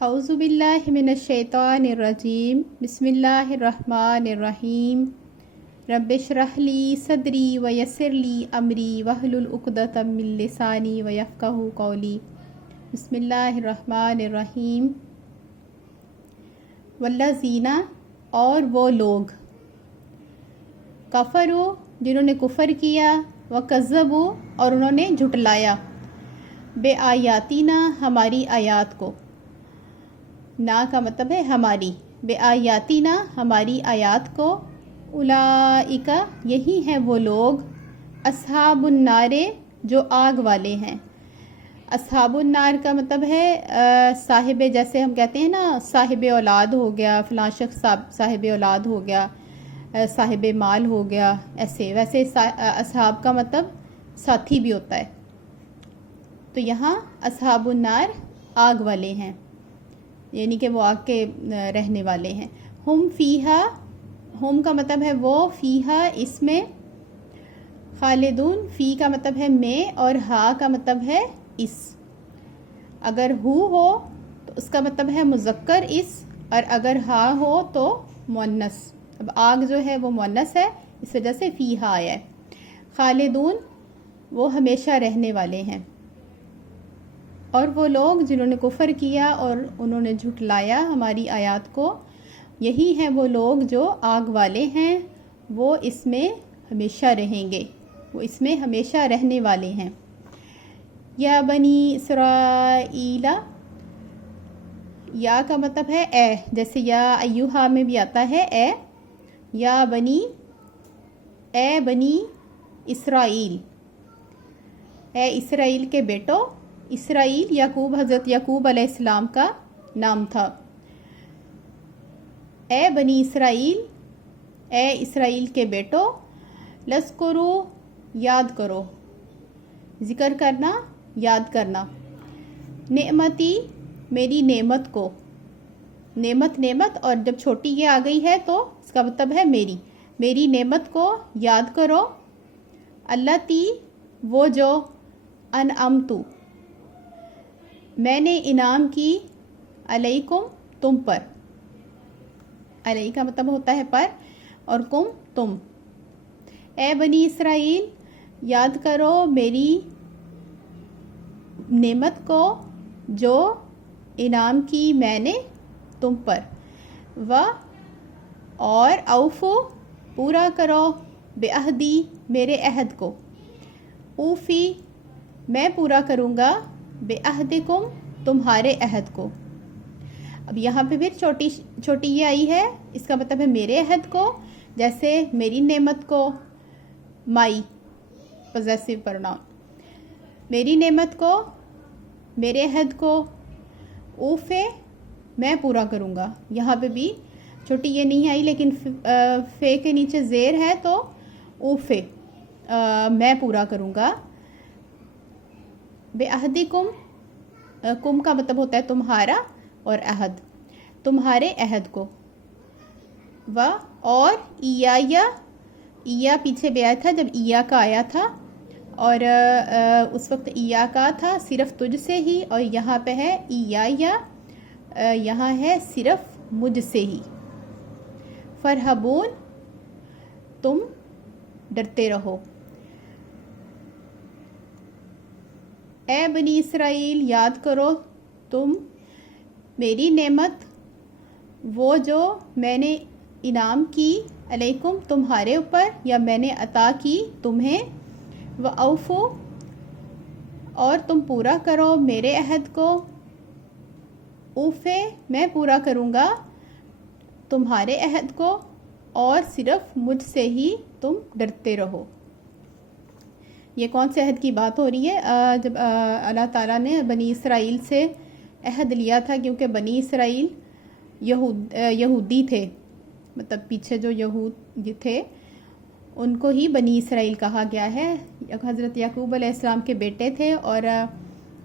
اعوذ باللہ من الشیطان الرجیم بسم اللہ الرحمن الرحیم رب اشرح لی صدری ویسر لی امری واحلل عقدۃ من لسانی ویفقہوا قولی بسم اللہ الرحمن الرحیم والذین اور وہ لوگ کفروا جنہوں نے کفر کیا وکذبوا اور انہوں نے جھٹلایا بے آیاتنا ہماری آیات کو، نا کا مطلب ہے ہماری، بے آیاتنا ہماری آیات کو، اولئک یہی ہیں وہ لوگ، اصحاب النار جو آگ والے ہیں۔ اصحاب النار کا مطلب ہے صاحب، جیسے ہم کہتے ہیں نا صاحب اولاد ہو گیا، فلاں شخص صاحب اولاد ہو گیا، صاحب مال ہو گیا، ایسے ویسے اصحاب کا مطلب ساتھی بھی ہوتا ہے۔ تو یہاں اصحاب النار آگ والے ہیں، یعنی کہ وہ آگ کے رہنے والے ہیں۔ ہم فیہا، ہم کا مطلب ہے وہ، فیہا اس میں، خالدون، فی کا مطلب ہے میں اور ہا کا مطلب ہے اس۔ اگر ہو تو اس کا مطلب ہے مذکر اس، اور اگر ہا ہو تو مؤنث۔ اب آگ جو ہے وہ مؤنث ہے، اس وجہ سے فیہا آیا ہے۔ خالدون وہ ہمیشہ رہنے والے ہیں۔ اور وہ لوگ جنہوں نے کفر کیا اور انہوں نے جھٹلایا ہماری آیات کو، یہی ہیں وہ لوگ جو آگ والے ہیں، وہ اس میں ہمیشہ رہیں گے، وہ اس میں ہمیشہ رہنے والے ہیں۔ یا بنی اسرائیل، یا کا مطلب ہے اے، جیسے یا ایوہا میں بھی آتا ہے اے، یا بنی، اے بنی اسرائیل، اے اسرائیل کے بیٹو۔ اسرائیل یعقوب، حضرت یعقوب علیہ السلام کا نام تھا۔ اے بنی اسرائیل، اے اسرائیل کے بیٹو، لذکروا یاد کرو، ذکر کرنا، یاد کرنا، نعمتی میری نعمت کو، نعمت نعمت اور جب چھوٹی یہ آ گئی ہے تو اس کا مطلب ہے میری، میری نعمت کو یاد کرو، التی وہ جو، انعمتو میں نے انعام کی، علیکم تم پر، علیہ کا مطلب ہوتا ہے پر، اور کم تم۔ اے بنی اسرائیل یاد کرو میری نعمت کو جو انعام کی میں نے تم پر، اور اوفو پورا کرو، بعہدی میرے عہد کو، اوفی میں پورا کروں گا، بعہدکم تمہارے عہد کو۔ اب یہاں پہ پھر چھوٹی یہ آئی ہے، اس کا مطلب ہے میرے عہد کو، جیسے میری نعمت کو، مائی پوزیسو پروناؤن، میری نعمت کو، میرے عہد کو، اوفے میں پورا کروں گا۔ یہاں پہ بھی چھوٹی یہ نہیں آئی، لیکن فے کے نیچے زیر ہے تو اوفے میں پورا کروں گا، بعہدکم، کم کا مطلب ہوتا ہے تمہارا، اور عہد تمہارے عہد کو، اور ایا پیچھے بھی آیا تھا جب ایا کا آیا تھا، اور اس وقت ایا کا تھا صرف تجھ سے ہی، اور یہاں پہ ہے یہاں ہے صرف مجھ سے ہی۔ فرحبون تم ڈرتے رہو۔ اے بنی اسرائیل یاد کرو تم میری نعمت وہ جو میں نے انعام کی، علیکم تمہارے اوپر، یا میں نے عطا کی تمہیں، وَأَوْفُوا اور تم پورا کرو میرے عہد کو، اوفے میں پورا کروں گا تمہارے عہد کو، اور صرف مجھ سے ہی تم ڈرتے رہو۔ یہ کون سے عہد کی بات ہو رہی ہے؟ جب اللہ تعالیٰ نے بنی اسرائیل سے عہد لیا تھا، کیونکہ بنی اسرائیل یہودی تھے، مطلب پیچھے جو یہود تھے ان کو ہی بنی اسرائیل کہا گیا ہے۔ حضرت یعقوب علیہ السلام کے بیٹے تھے، اور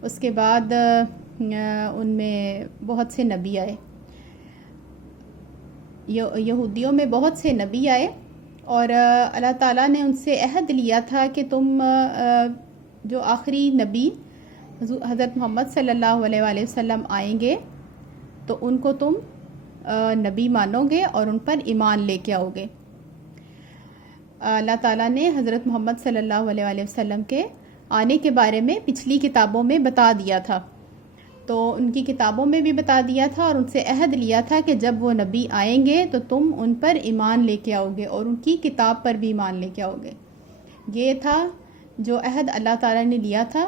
اس کے بعد ان میں بہت سے نبی آئے، یہودیوں میں بہت سے نبی آئے، اور اللہ تعالیٰ نے ان سے عہد لیا تھا کہ تم جو آخری نبی حضرت محمد صلی اللہ علیہ وآلہ وسلم آئیں گے، تو ان کو تم نبی مانو گے اور ان پر ایمان لے کے آؤ گے۔ اللہ تعالیٰ نے حضرت محمد صلی اللہ علیہ وآلہ وسلم کے آنے کے بارے میں پچھلی کتابوں میں بتا دیا تھا، تو ان کی کتابوں میں بھی بتا دیا تھا اور ان سے عہد لیا تھا کہ جب وہ نبی آئیں گے تو تم ان پر ایمان لے کے آؤ گے اور ان کی کتاب پر بھی ایمان لے کے آؤ گے۔ یہ تھا جو عہد اللہ تعالیٰ نے لیا تھا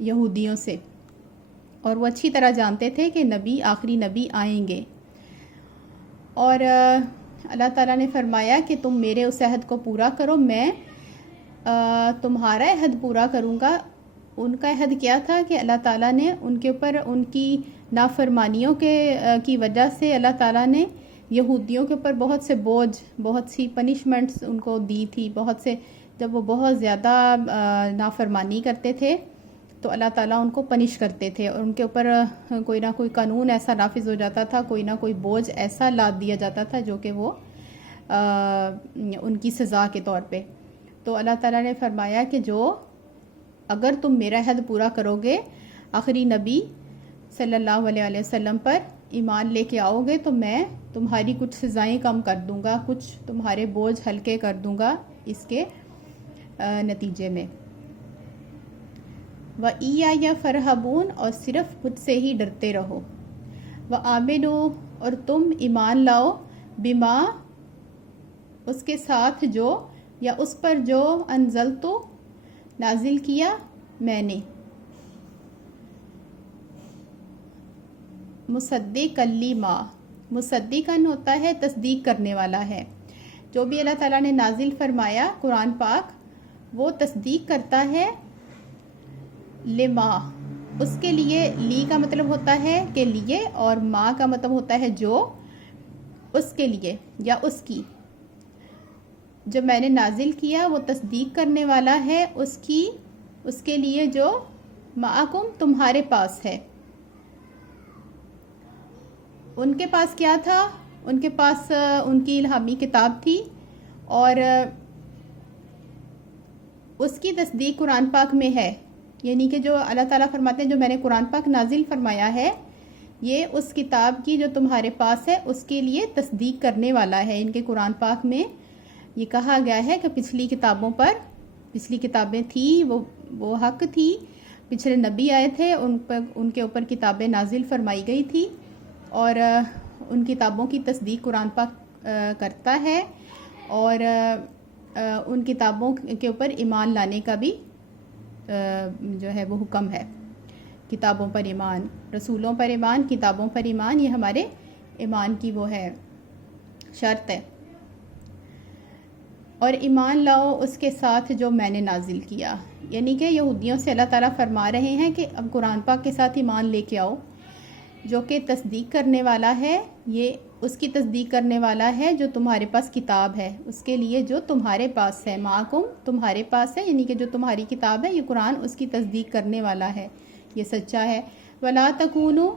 یہودیوں سے، اور وہ اچھی طرح جانتے تھے کہ نبی آخری نبی آئیں گے۔ اور اللہ تعالیٰ نے فرمایا کہ تم میرے اس عہد کو پورا کرو، میں تمہارا عہد پورا کروں گا۔ ان کا عہد کیا تھا کہ اللہ تعالیٰ نے ان کے اوپر ان کی نافرمانیوں کی وجہ سے اللہ تعالیٰ نے یہودیوں کے اوپر بہت سے بوجھ، بہت سی پنشمنٹس ان کو دی تھی، بہت سے جب وہ بہت زیادہ نافرمانی کرتے تھے تو اللہ تعالیٰ ان کو پنش کرتے تھے اور ان کے اوپر کوئی نہ کوئی قانون ایسا نافذ ہو جاتا تھا، کوئی نہ کوئی بوجھ ایسا لاد دیا جاتا تھا جو کہ وہ ان کی سزا کے طور پہ۔ تو اللہ تعالیٰ نے فرمایا کہ اگر تم میرا عہد پورا کرو گے، آخری نبی صلی اللہ علیہ وسلم پر ایمان لے کے آؤ گے، تو میں تمہاری کچھ سزائیں کم کر دوں گا، کچھ تمہارے بوجھ ہلکے کر دوں گا اس کے نتیجے میں۔ وَإِيَّايَ فَارْهَبُونَ اور صرف مجھ سے ہی ڈرتے رہو۔ وَآمِنُوا اور تم ایمان لاؤ، بما اس کے ساتھ جو یا اس پر جو انزلتو نازل کیا میں نے، مصدقا لما، مصدقاً ہوتا ہے تصدیق کرنے والا ہے، جو بھی اللہ تعالیٰ نے نازل فرمایا قرآن پاک وہ تصدیق کرتا ہے، لما اس کے لیے، لی کا مطلب ہوتا ہے کہ لیے اور ما کا مطلب ہوتا ہے جو، اس کے لیے یا اس کی، جو میں نے نازل کیا وہ تصدیق کرنے والا ہے اس کے لیے جو معکم تمہارے پاس ہے۔ ان کے پاس کیا تھا؟ ان کے پاس ان کی الہامی کتاب تھی اور اس کی تصدیق قرآن پاک میں ہے، یعنی کہ جو اللہ تعالیٰ فرماتے ہیں جو میں نے قرآن پاک نازل فرمایا ہے یہ اس کتاب کی جو تمہارے پاس ہے اس کے لیے تصدیق کرنے والا ہے۔ ان کے قرآن پاک میں یہ کہا گیا ہے کہ پچھلی کتابیں تھیں وہ حق تھی، پچھلے نبی آئے تھے ان کے اوپر کتابیں نازل فرمائی گئی تھی اور ان کتابوں کی تصدیق قرآن پاک کرتا ہے اور ان کتابوں کے اوپر ایمان لانے کا بھی جو ہے وہ حکم ہے۔ کتابوں پر ایمان، رسولوں پر ایمان، کتابوں پر ایمان، یہ ہمارے ایمان کی وہ ہے شرط ہے۔ اور ایمان لاؤ اس کے ساتھ جو میں نے نازل کیا، یعنی کہ یہودیوں سے اللہ تعالیٰ فرما رہے ہیں کہ اب قرآن پاک کے ساتھ ایمان لے کے آؤ، جو کہ تصدیق کرنے والا ہے، یہ اس کی تصدیق کرنے والا ہے جو تمہارے پاس کتاب ہے، اس کے لیے جو تمہارے پاس ہے، معکم تمہارے پاس ہے، یعنی کہ جو تمہاری کتاب ہے یہ قرآن اس کی تصدیق کرنے والا ہے، یہ سچا ہے۔ ولا تکونوا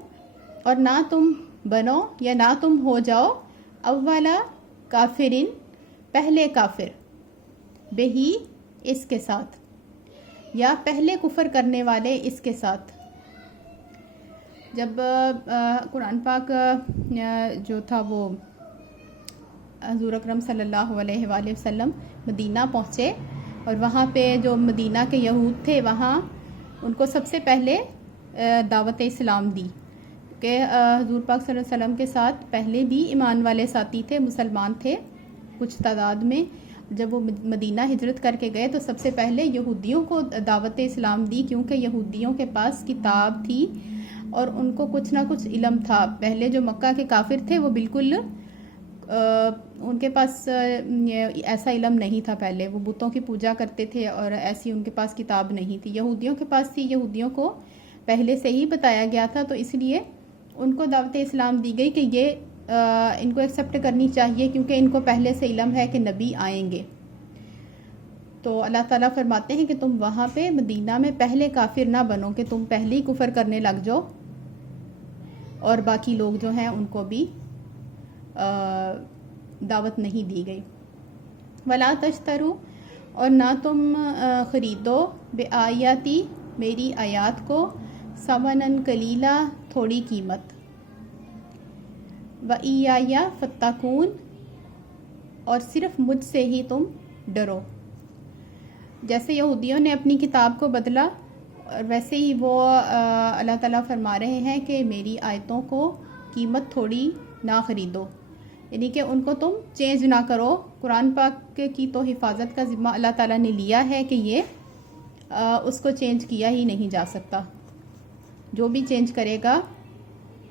اور نہ تم بنو یا نہ تم ہو جاؤ، اولا کافرین پہلے کافر، بہی اس کے ساتھ، یا پہلے کفر کرنے والے اس کے ساتھ۔ جب قرآن پاک جو تھا وہ حضور اکرم صلی اللہ علیہ وآلہ وسلم مدینہ پہنچے اور وہاں پہ جو مدینہ کے یہود تھے وہاں ان کو سب سے پہلے دعوت اسلام دی کہ حضور پاک صلی اللہ علیہ وسلم کے ساتھ پہلے بھی ایمان والے ساتھی تھے، مسلمان تھے کچھ تعداد میں۔ جب وہ مدینہ ہجرت کر کے گئے تو سب سے پہلے یہودیوں کو دعوت اسلام دی، کیونکہ یہودیوں کے پاس کتاب تھی اور ان کو کچھ نہ کچھ علم تھا۔ پہلے جو مکہ کے کافر تھے وہ بالکل ان کے پاس ایسا علم نہیں تھا، پہلے وہ بتوں کی پوجا کرتے تھے اور ایسی ان کے پاس کتاب نہیں تھی، یہودیوں کے پاس تھی، یہودیوں کو پہلے سے ہی بتایا گیا تھا، تو اس لیے ان کو دعوت اسلام دی گئی کہ یہ ان کو ایکسیپٹ کرنی چاہیے کیونکہ ان کو پہلے سے علم ہے کہ نبی آئیں گے۔ تو اللہ تعالیٰ فرماتے ہیں کہ تم وہاں پہ مدینہ میں پہلے کافر نہ بنو کہ تم پہلے ہی کفر کرنے لگ جاؤ اور باقی لوگ جو ہیں ان کو بھی دعوت نہیں دی گئی۔ ولا تشترو اور نہ تم خریدو بآیاتی میری آیات کو، ثمناً قلیلا تھوڑی قیمت، وَإِيَّايَ فَاتَّقُونِ اور صرف مجھ سے ہی تم ڈرو. جیسے یہودیوں نے اپنی کتاب کو بدلا، اور ویسے ہی وہ اللہ تعالیٰ فرما رہے ہیں کہ میری آیتوں کو قیمت تھوڑی نہ خریدو، یعنی کہ ان کو تم چینج نہ کرو. قرآن پاک کی تو حفاظت کا ذمہ اللہ تعالیٰ نے لیا ہے کہ یہ اس کو چینج کیا ہی نہیں جا سکتا. جو بھی چینج کرے گا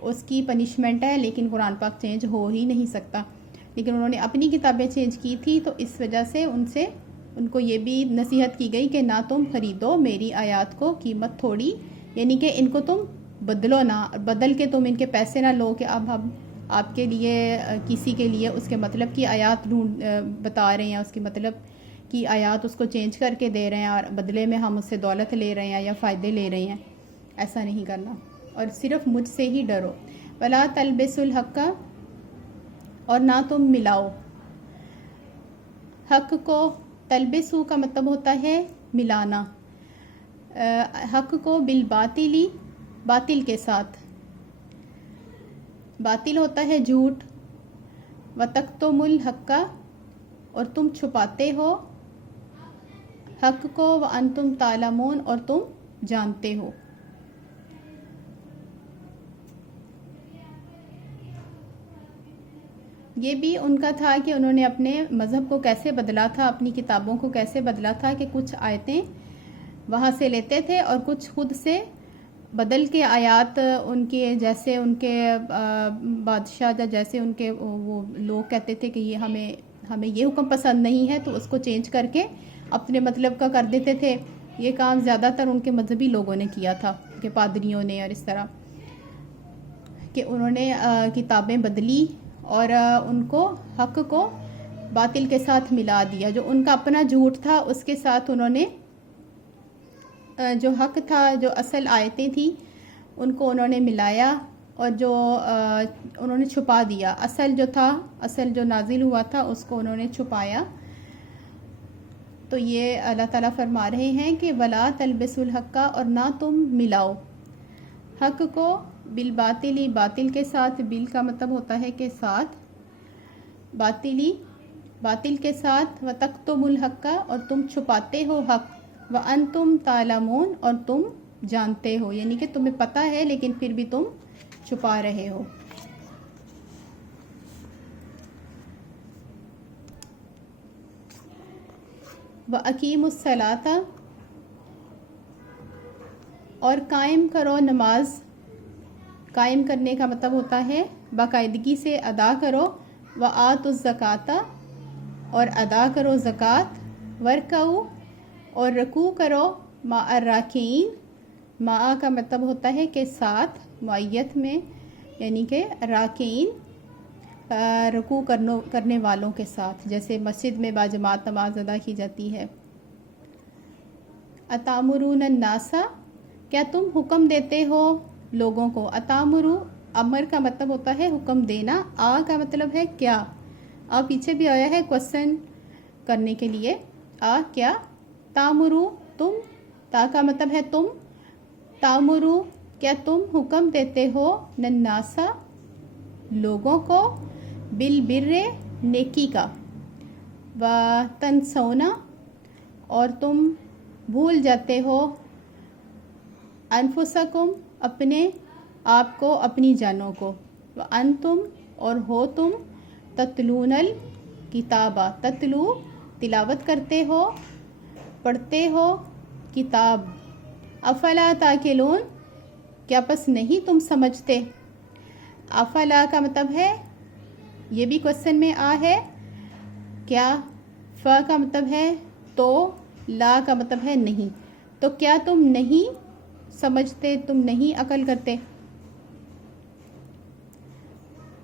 اس کی پنشمنٹ ہے، لیکن قرآن پاک چینج ہو ہی نہیں سکتا. لیکن انہوں نے اپنی کتابیں چینج کی تھی، تو اس وجہ سے ان کو یہ بھی نصیحت کی گئی کہ نہ تم خریدو میری آیات کو قیمت تھوڑی، یعنی کہ ان کو تم بدلو نہ، بدل کے تم ان کے پیسے نہ لو کہ اب ہم آپ کے لیے کسی کے لیے اس کے مطلب کی آیات بتا رہے ہیں، اس کے مطلب کی آیات اس کو چینج کر کے دے رہے ہیں، اور بدلے میں ہم اس سے دولت لے رہے ہیں یا فائدے لے رہے ہیں. ایسا نہیں کرنا، اور صرف مجھ سے ہی ڈرو. وَلَا تَلْبِسُوا الْحَقَّ اور نہ تم ملاؤ. حق کو تلبسو کا مطلب ہوتا ہے ملانا، حق کو بالباطلی باطل کے ساتھ. باطل ہوتا ہے جھوٹ. وَتَكْتُمُ الْحَقَّ اور تم چھپاتے ہو حق کو، وَأَنْتُمْ تَعْلَمُونَ اور تم جانتے ہو. یہ بھی ان کا تھا کہ انہوں نے اپنے مذہب کو کیسے بدلا تھا، اپنی کتابوں کو کیسے بدلا تھا کہ کچھ آیتیں وہاں سے لیتے تھے اور کچھ خود سے بدل کے آیات ان کے، جیسے ان کے بادشاہ یا جیسے ان کے وہ لوگ کہتے تھے کہ یہ ہمیں یہ حکم پسند نہیں ہے، تو اس کو چینج کر کے اپنے مطلب کا کر دیتے تھے. یہ کام زیادہ تر ان کے مذہبی لوگوں نے کیا تھا، کہ پادریوں نے، اور اس طرح کہ انہوں نے کتابیں بدلی اور ان کو حق کو باطل کے ساتھ ملا دیا. جو ان کا اپنا جھوٹ تھا اس کے ساتھ انہوں نے جو حق تھا، جو اصل آیتیں تھیں، ان کو انہوں نے ملایا، اور جو انہوں نے چھپا دیا. اصل جو تھا، اصل جو نازل ہوا تھا، اس کو انہوں نے چھپایا. تو یہ اللہ تعالیٰ فرما رہے ہیں کہ وَلَا تَلْبِسُوا الْحَقَّ اور نہ تم ملاؤ حق کو بالباطلی باطل کے ساتھ. بل کا مطلب ہوتا ہے کہ ساتھ، باطلی باطل کے ساتھ. وَتَكْتُمُوا الْحَقَّ اور تم چھپاتے ہو حق. وَأَنْتُمْ تَعْلَمُونَ اور تم جانتے ہو، یعنی کہ تمہیں پتہ ہے لیکن پھر بھی تم چھپا رہے ہو. وَأَقِیمُوا الصَّلَاةَ اور قائم کرو نماز. قائم کرنے کا مطلب ہوتا ہے باقاعدگی سے ادا کرو. وَآتُوا الزَّکَاةَ اور ادا کرو زکوٰۃ. وَارْکَعُوا اور رکوع کرو. مع الراکعین، مع کا مطلب ہوتا ہے کہ ساتھ، معیت میں، یعنی کہ راکعین رکوع کرنے والوں کے ساتھ، جیسے مسجد میں باجماعت نماز ادا کی جاتی ہے. اتامرون الناس کیا تم حکم دیتے ہو لوگوں کو. اتامرو امر کا مطلب ہوتا ہے حکم دینا. آ کا مطلب ہے کیا. آ پیچھے بھی آیا ہے کوسچن کرنے کے لیے. آ کیا. تامرو تم، تا کا مطلب ہے تم. تامرو کیا تم حکم دیتے ہو الناسا لوگوں کو بالبر نیکی کا. وتنسونا اور تم بھول جاتے ہو انفسکم اپنے آپ کو، اپنی جانوں کو. وانتم اور ہو تم تتلون الکتابہ، تتلو تلاوت کرتے ہو، پڑھتے ہو کتاب. افلا تاکلون کیا پس نہیں تم سمجھتے. افلا کا مطلب ہے، یہ بھی کوسچن میں آ ہے کیا. ف کا مطلب ہے تو، لا کا مطلب ہے نہیں. تو کیا تم نہیں سمجھتے، تم نہیں عقل کرتے.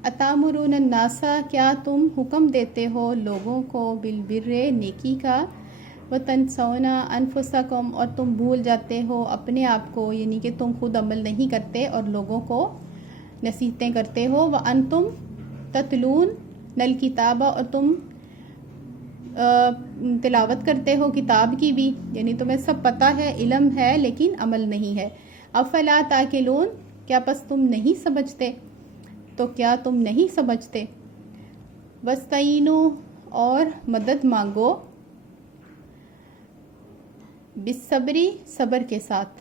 اتامرون الناس کیا تم حکم دیتے ہو لوگوں کو بالبر نیکی کا. وتنسون انفسکم اور تم بھول جاتے ہو اپنے آپ کو، یعنی کہ تم خود عمل نہیں کرتے اور لوگوں کو نصیحتیں کرتے ہو. وانتم تتلون الکتاب اور تم تلاوت کرتے ہو کتاب کی بھی، یعنی تمہیں سب پتہ ہے، علم ہے لیکن عمل نہیں ہے. افلا تاکلون کیا پس تم نہیں سمجھتے. تو کیا تم نہیں سمجھتے؟ وستعینو اور مدد مانگو، بالصبری صبر کے ساتھ.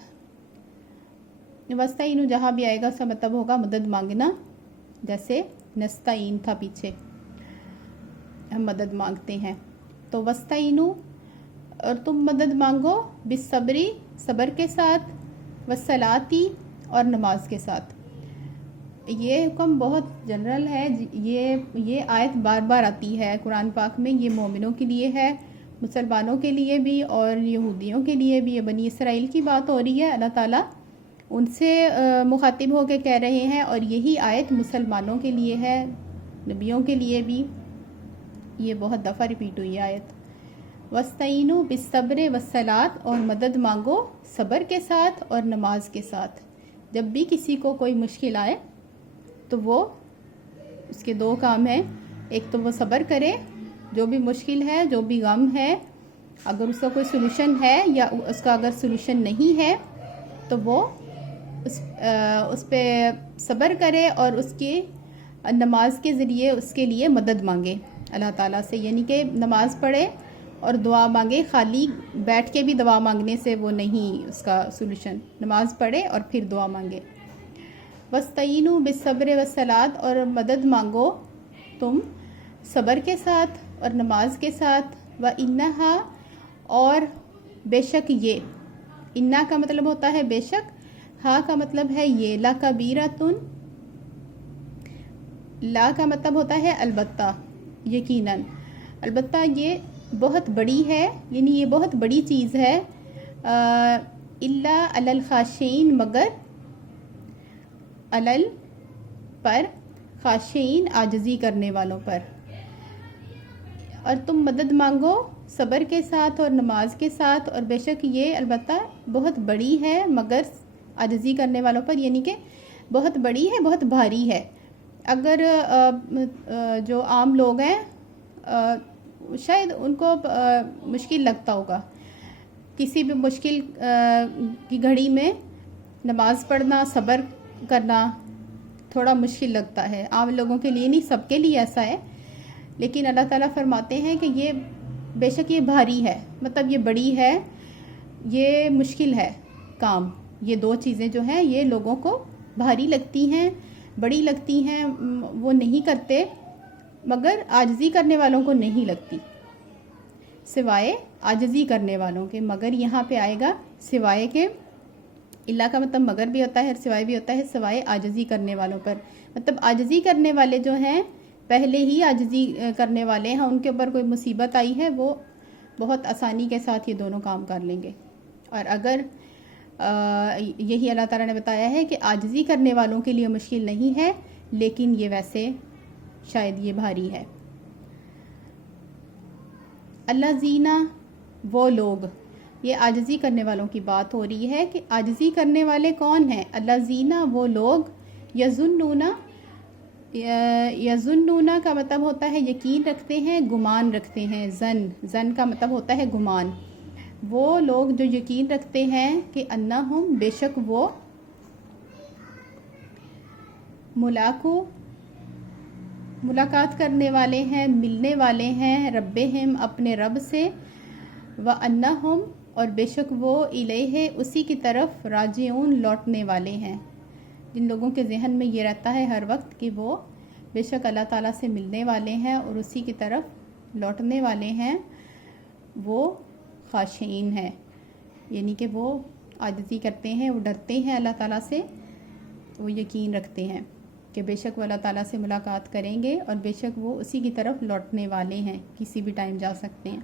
وستعینو جہاں بھی آئے گا اس کا مطلب ہوگا مدد مانگنا، جیسے نستعین تھا پیچھے، ہم مدد مانگتے ہیں. تو وستعینو اور تم مدد مانگو، بالصبری صبر کے ساتھ، والصلاتی اور نماز کے ساتھ. یہ حکم بہت جنرل ہے، یہ آیت بار بار آتی ہے قرآن پاک میں. یہ مومنوں کے لیے ہے، مسلمانوں کے لیے بھی اور یہودیوں کے لیے بھی. یہ بنی اسرائیل کی بات ہو رہی ہے، اللہ تعالیٰ ان سے مخاطب ہو کے کہہ رہے ہیں، اور یہی آیت مسلمانوں کے لیے ہے، نبیوں کے لیے بھی. یہ بہت دفعہ ریپیٹ ہوئی آیت. وستعینوا بالصبر والصلاۃ، اور مدد مانگو صبر کے ساتھ اور نماز کے ساتھ. جب بھی کسی کو کوئی مشکل آئے تو وہ اس کے دو کام ہیں. ایک تو وہ صبر کرے، جو بھی مشکل ہے، جو بھی غم ہے، اگر اس کا کوئی سلوشن ہے یا اس کا اگر سلوشن نہیں ہے تو وہ اس پہ صبر کرے اور اس کی نماز کے ذریعے اس کے لیے مدد مانگے اللہ تعالیٰ سے. یعنی کہ نماز پڑھے اور دعا مانگے. خالی بیٹھ کے بھی دعا مانگنے سے وہ نہیں اس کا سلوشن. نماز پڑھے اور پھر دعا مانگے. وستعینوا بالصبر والصلاۃ، اور مدد مانگو تم صبر کے ساتھ اور نماز کے ساتھ. وَإِنَّهَا، اور بے شک یہ. اِنَّا کا مطلب ہوتا ہے بے شک، ہا کا مطلب ہے یہ. لَكَبِيرَةٌ، لا کا مطلب ہوتا ہے البتہ، یقیناً. البتہ یہ بہت بڑی ہے، یعنی یہ بہت بڑی چیز ہے. الا علی الخاشعین، مگر علل پر، خاشعین عاجزی کرنے والوں پر. اور تم مدد مانگو صبر کے ساتھ اور نماز کے ساتھ، اور بے شک یہ البتہ بہت بڑی ہے مگر عاجزی کرنے والوں پر. یعنی کہ بہت بڑی ہے، بہت بھاری ہے. اگر جو عام لوگ ہیں شاید ان کو مشکل لگتا ہوگا، کسی بھی مشکل کی گھڑی میں نماز پڑھنا، صبر کرنا تھوڑا مشکل لگتا ہے. عام لوگوں کے لیے نہیں، سب کے لیے ایسا ہے. لیکن اللہ تعالیٰ فرماتے ہیں کہ یہ بے شک یہ بھاری ہے، مطلب یہ بڑی ہے، یہ مشکل ہے کام. یہ دو چیزیں جو ہیں یہ لوگوں کو بھاری لگتی ہیں، بڑی لگتی ہیں، وہ نہیں کرتے، مگر عاجزی کرنے والوں کو نہیں لگتی، سوائے عاجزی کرنے والوں کے. مگر یہاں پہ آئے گا سوائے کے. اللہ کا مطلب مگر بھی ہوتا ہے اور سوائے بھی ہوتا ہے. سوائے عاجزی کرنے والوں پر، مطلب عاجزی کرنے والے جو ہیں پہلے ہی عاجزی کرنے والے ہیں، ان کے اوپر کوئی مصیبت آئی ہے وہ بہت آسانی کے ساتھ یہ دونوں کام کر لیں گے. اور اگر یہی اللہ تعالیٰ نے بتایا ہے کہ عاجزی کرنے والوں کے لیے مشکل نہیں ہے، لیکن یہ ویسے شاید یہ بھاری ہے. الذین، وہ لوگ، یہ عاجزی کرنے والوں کی بات ہو رہی ہے کہ عاجزی کرنے والے کون ہیں. الذین، وہ لوگ، یظنون، یظنون کا مطلب ہوتا ہے یقین رکھتے ہیں، گمان رکھتے ہیں. زن کا مطلب ہوتا ہے گمان. وہ لوگ جو یقین رکھتے ہیں کہ انہم، بے شک وہ، ملاقات کرنے والے ہیں، ملنے والے ہیں، ربہم، اپنے رب سے. وانہم، اور بے شک وہ، الیہ، اسی کی طرف، راجعون، لوٹنے والے ہیں. جن لوگوں کے ذہن میں یہ رہتا ہے ہر وقت کہ وہ بے شک اللہ تعالیٰ سے ملنے والے ہیں اور اسی کی طرف لوٹنے والے ہیں، وہ خاشعین ہیں. یعنی کہ وہ عاجزی کرتے ہیں، وہ ڈرتے ہیں اللہ تعالیٰ سے، وہ یقین رکھتے ہیں کہ بے شک وہ اللہ تعالیٰ سے ملاقات کریں گے اور بے شک وہ اسی کی طرف لوٹنے والے ہیں، کسی بھی ٹائم جا سکتے ہیں.